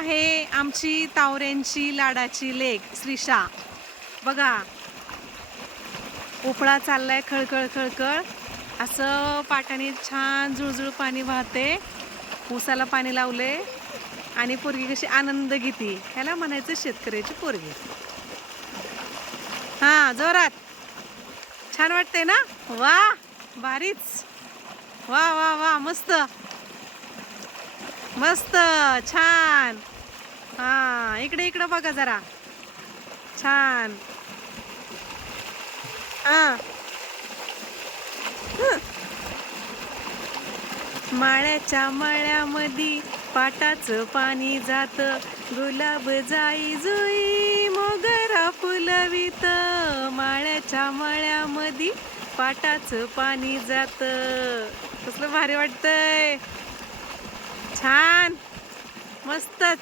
आहे आमची तावऱ्यांची लाडाची लेक श्रीषा. बघा उपळा चाललाय खळखळ खळखळ. असं पाटाने छान जुळजुळ पाणी वाहते. ऊसाला पाणी लावले आणि पोरगी कशी आनंद घेते. ह्याला म्हणायचं शेतकऱ्याची पोरगी. हा जोरात छान वाटते ना. वा भारीच. वा वा वा मस्त मस्त छान. हा इकडे इकडे बघा जरा छान. हा माळ्याच्या मळ्यामधी पाटाचं पाणी जात. गुलाब जाई जुई मोगरा फुलवित. माळ्याच्या मळ्यामधी पाटाचं पाणी जात. कसलं भारी वाटतंय. छान मस्तच.